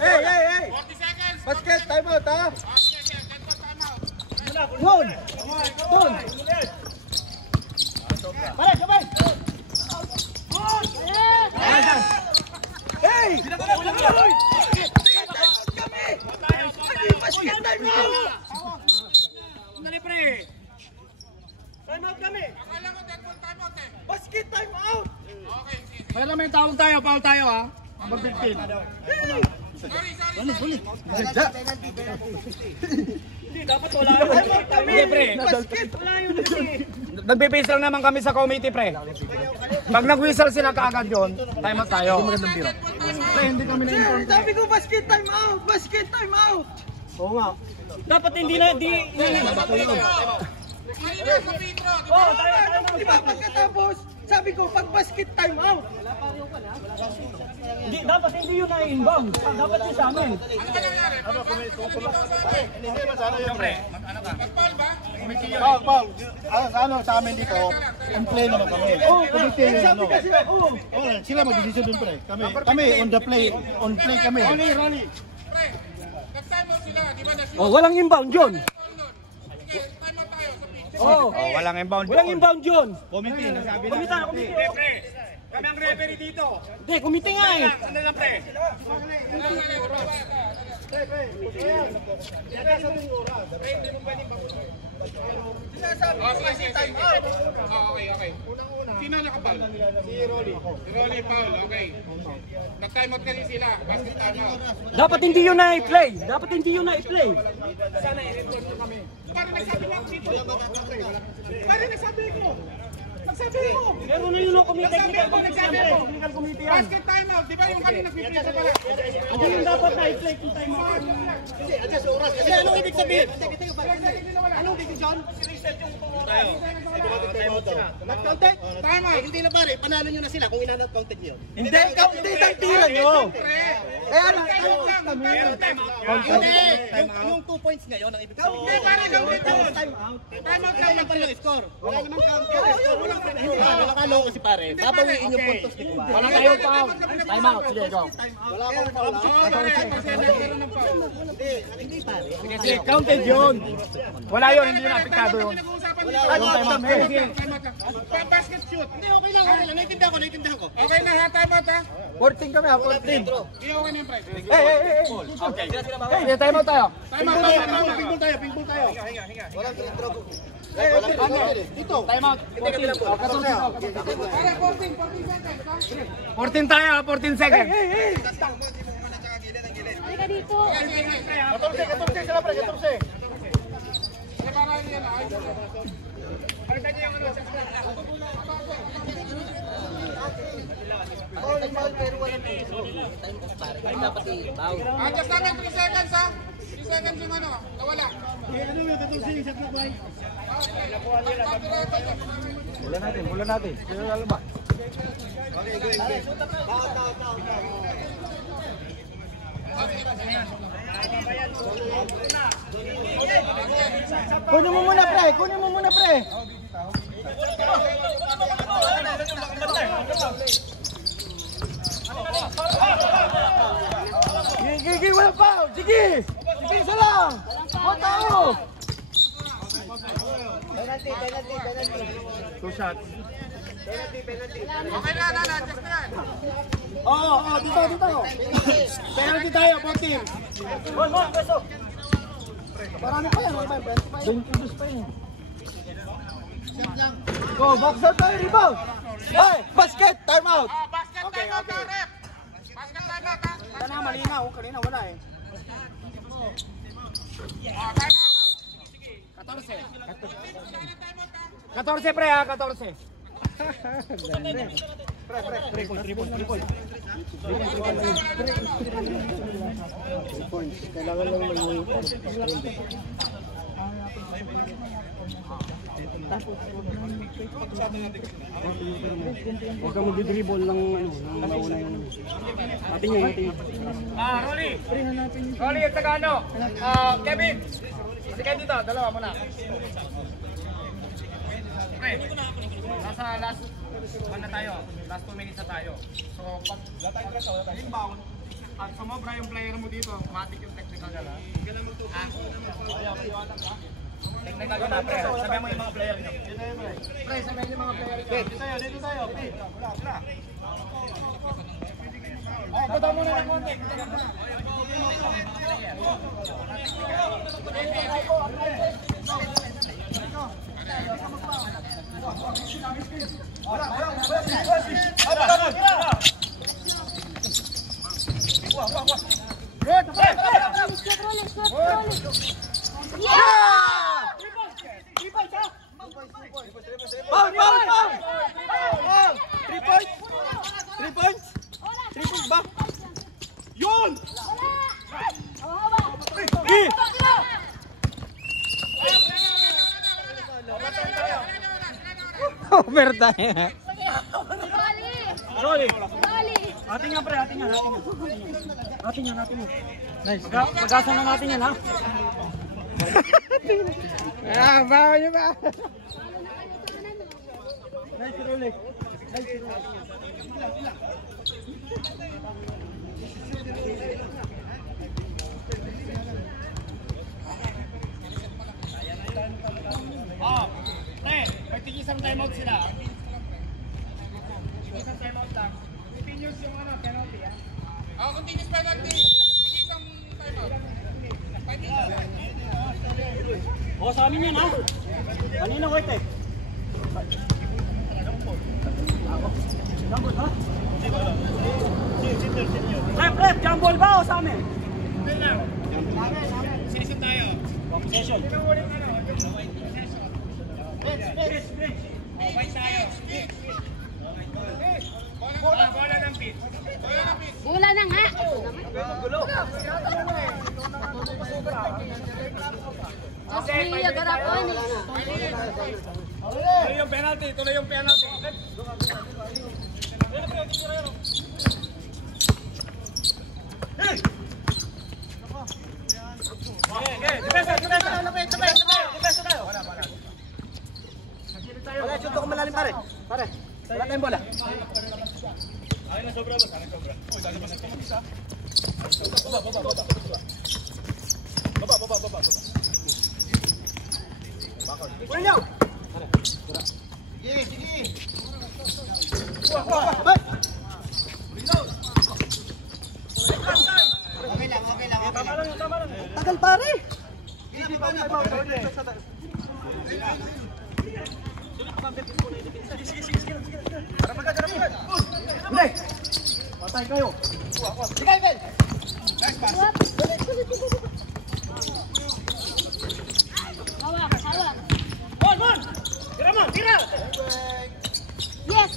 Hey! 40 seconds. Basket, time out ha! Oh, sige, tempo time out. Doon! Pare, sabay! Hey! Akala ko tempo time out eh. Basket, time out! Okay, sige. Kaya may tawag tayo, foul tayo, ha? Number 15. Sorry. Hindi, dapat wala yun. Hindi, pre. Basket, wala yun. Nagbe-base lang naman kami sa committee, pre. Pag nag-whistle sila kaagad yun, time out tayo. Pre, hindi kami na-inform. Sabi ko, basket, time out! Basket, time out! Oo nga. Dapat hindi na, Kanina sa Pedro. Di ba pagkatapos, sabi ko, pag basket time out. Dapat hindi yun na-inbound. Dapat yun sa amin. Ano ba nangyari? Nag-foul ba? Paul, sa amin dito, on play naman kami. Committee yung ano. Sabi kasi, Sila mag-decision dun pre. Kami on the play, on play kami. Pre, nag-time out sila. Di ba na-shoot? walang inbound yun. Sige, time out tayo sa Pedro. Oh, walang inbound. Walang inbound yun. Committee, nasabi na. Kumite. Kami ang referee dito. Hindi, kumite nga eh. Ano lang pre? Dali, baba. Okay. Sino naka-foul? Si Rolly. Si Rolly foul, okay. Nag-time out kasi sila. Basket time out. Dapat hindi yun na i-play. Dapat hindi yun na i-play. Parang nagsabi lang dito. Parang nagsabi ko. Nagsabi ko. Pero na yun ang committee. Nagsabi ko. Technical committee yan. Basket time out. Di ba yung kanina nag-play sa pala? Hindi yung dapat na i-play kung time out. Kasi anong ibig sabihin? Anong ibig dyan? Nag-counted? Time out. Hindi na pare, panalo nyo na sila kung ina-counted nyo. Hindi, ang tira nyo. Eh ano? Hindi, yung 2 points ngayon ang ibig sabihin. Hindi, parang gawin ito. Time out lang pala yung score. Wala namang score. Wala ka kasi pare. Babawiin yung puntos ni Kuba. Wala tayong foul. Time out. Sige, go. Wala akong foul. Hindi pare. Sige, counted yun. Wala yun, hindi yun apektado yun. Basket shoot. Hindi, okay lang. Naintindihan ko. Okay na ha, time out ha. 14 kami ha, 14. Hindi okay na yung price. Okay. Sige, time out tayo. Time out. Pingpong tayo. Walang intro. Dito. Time out. 14 tayo, 14 seconds. Halika dito. 14 sila pre, 14. Just namin 3 seconds ha. 3 seconds yung ano, nawala. Mula natin. Sino lalabas? Kunin mo muna pre. Sige, wala pa. Sige, isa lang. Huwag tayo. Penalty. 2 shots. Okay na, adjust na yan. Oo, dito. Penalty tayo, 14. Marami pa yan, 22 pa yan. Go, box out tayo, rebound. Hey, basket, time out. Basket time out ha, ref. Basket time out ha. Sana malinaw, kanina wala eh. Time out. 14 pre ha, 14. Kailangan lang huwag kang mag-dribble ng mauna yung atin yan. Rolly, at saka ano? Kevin, sige dito, dalawa muna. Pre, nasa last na tayo, last 2 minutes na tayo. So, pag inbound, at sumobra yung player mo dito, matik yung technical na. Technical na pre, sabihan mo yung mga player nyo. Pre, sabihan yung mga player nyo. Dito tayo. Wala. Ay, bata muna ng konti. Foul! 3 points! 3 points? 3 points ba? Yun! Overtime. Rolly. Atin nga pre, atin nga. Nice. Pag-asa na natin yan ha. Bawa nyo ba? Nice Rolly. May tig-isang timeout sila. Tig-isang timeout lang. Continuous yung penalty. Continuous penalty. Tig-isang timeout. O, sa amin yan, ha? Kanina ko ito, eh. Jambol, ha? Rep, jambol ba o sa amin? Session tayo. Session. White tayo. Bola ng pit. Bola na nga. Okay, garapon eh. Tuloy yung penalty. Tuloy yung penalty. Wala, shoot ako malalim pare. Pare, wala tayong bola. Ayun na sobra ba? Ayun na sobra. Uy, dali ba sa isa? Baba. Uy, nyo! Sige, sige. Kuha. Okay lang. Tama lang. Tagal pare. Easy pa na. Sige. Para magagana. Hindi. Patay kayo. Sige, Ben. Hawak. Mon! Tira! Yes!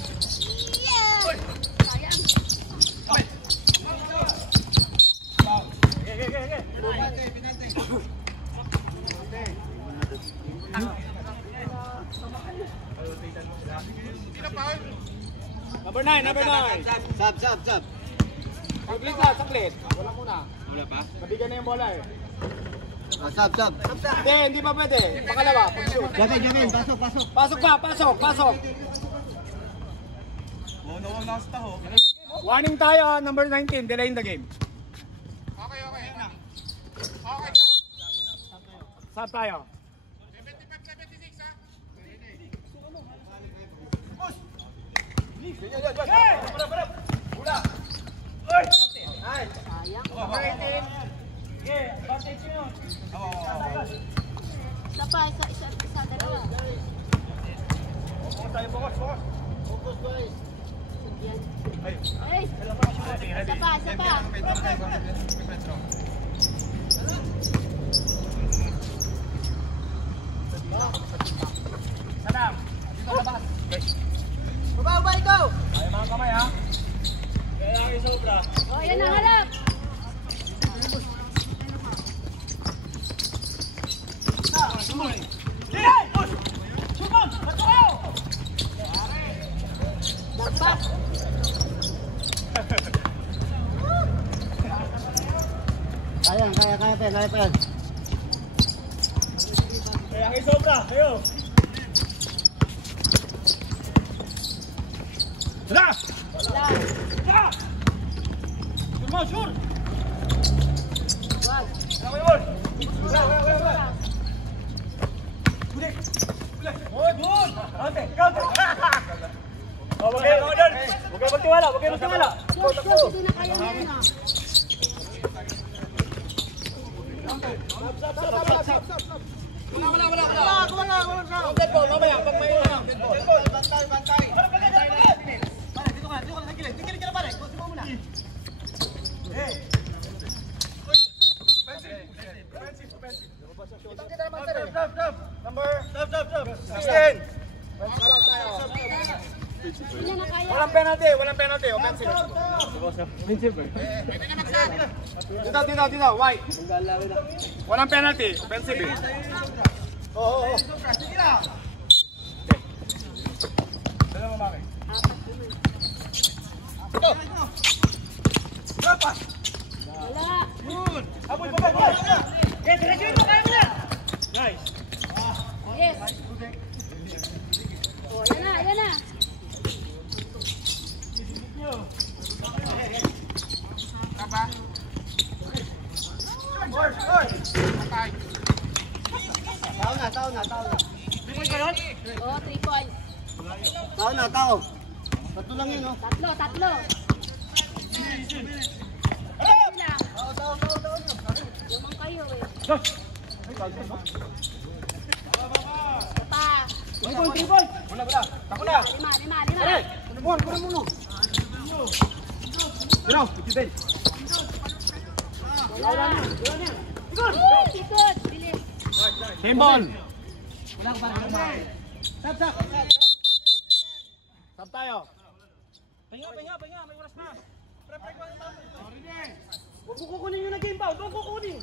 Yes! Sayang. Number 9. Sab. Saglit. Wala muna. Wala pa? Nabigyan na yung bola eh. Sab. Hindi pa pwede. Pangalawa, pag-shoot. Jamin, pasok. Pasok. Warning tayo, number 19, delay in the game. Okay. Sab tayo. 75-76 ha? Bula! Oy! Ay! Sayang. Okay, advantage yun. Isa pa, dalawa. Focus guys. Yan. Ay! Isa pa. Salam! Dito labas. Baba ikaw. Ay, mga kamay ha. Kailangan sobra. O, yan ang harap. Dagpak. Kaya pa yan. Kailangan sobra. Kayo. Tara! Wala. Sure! Wag. Wala. Oh, good! Ante, counter! Oh, wag kayo magtiwala. Diyos, hindi na kaya niya na. Wala. Dead ball, mamaya. Pag may lang. Dead ball. Bantay. Pare, dito ka sa gilid. Tingin ka na pare. Kusin mo muna. Stop. 16! Hindi na kaya. Walang penalty. Offensive. Dito. White. Walang penalty. Offensive eh. Oo. Dala mo bakit? Wala. Aboy, baba. Okay, diretso mo, kaya mo na. Nice. Yes. O, yan na. Tao na. O, 3 points. Tao. Tatlo lang yun, oh. Tatlo. Easy lang. Tao. Lumang kayo eh. Bola. Tako na. Lima. Kunin mo. Dino, itin. Ikot. Bilis. Team ball. Sab tayo. Pahinga, may oras na. Huwag mo kukunin yung nag-game foul. Huwag kukunin.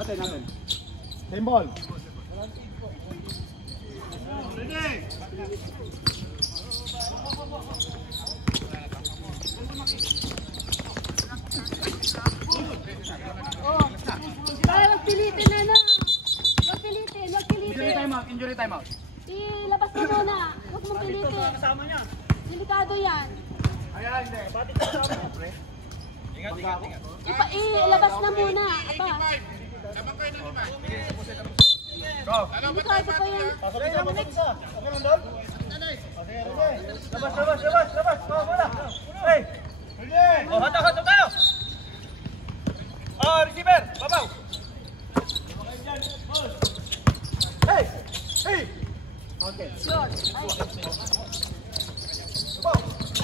Atin. Team ball. Oh. Kaya magpilitin na na. Magpilitin. Injury timeout. Ilabas mo muna. Huwag mong pilitin. Kasama niya. Delikado yan. Ayan, hindi. Batik ka kasama. Ilabas na muna. Aba. Go. Delikado pa yan. Pasok ka mo isa. Ano lang doon? Labas. Bola. Hey. Oh, hata tayo. Oh, receiver, babaw. Hey. Okay. Yun.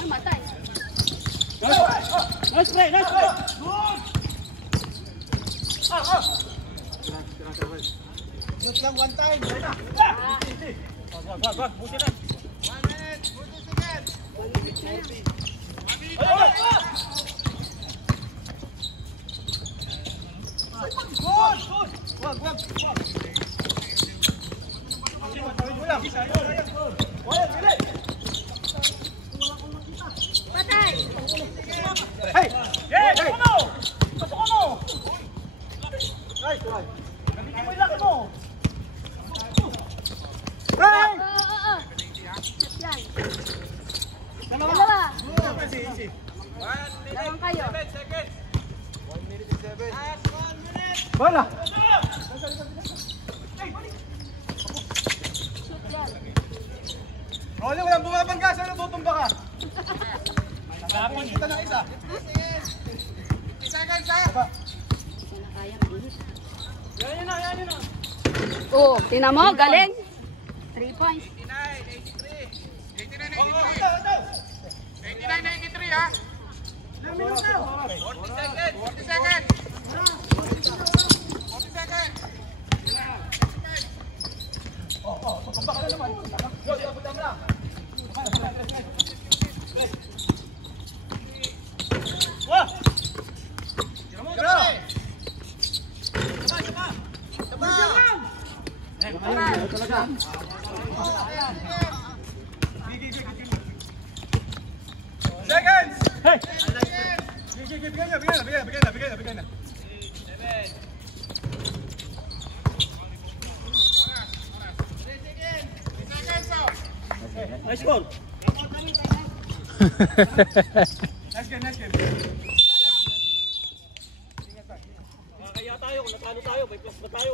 Ay, matay. Nice play. Shoot lang one time. Wag, buti na. Patay. Hey! Pasok ano? Nice try. Hindi mo ilaki mo. Hey! Oo. Yan. Dalawa. Dalawang kayo. Bola. Shoot yan. Rolly, walang bumabangga. Saan tutumba ka? Tapon. Kita na isa. Hindi na kaya malinis. Yan na. Oo. Tingnan mo. Galing. 3 points. 89-83 ha. 40 seconds. 40 seconds. Tutumba ka na naman. Yo, taputan mo na. Wah! Talaga. Seconds! Hey! Bigyan na. Nice score. Nice game. Kaya tayo, kung natalo tayo, may plus ba tayo?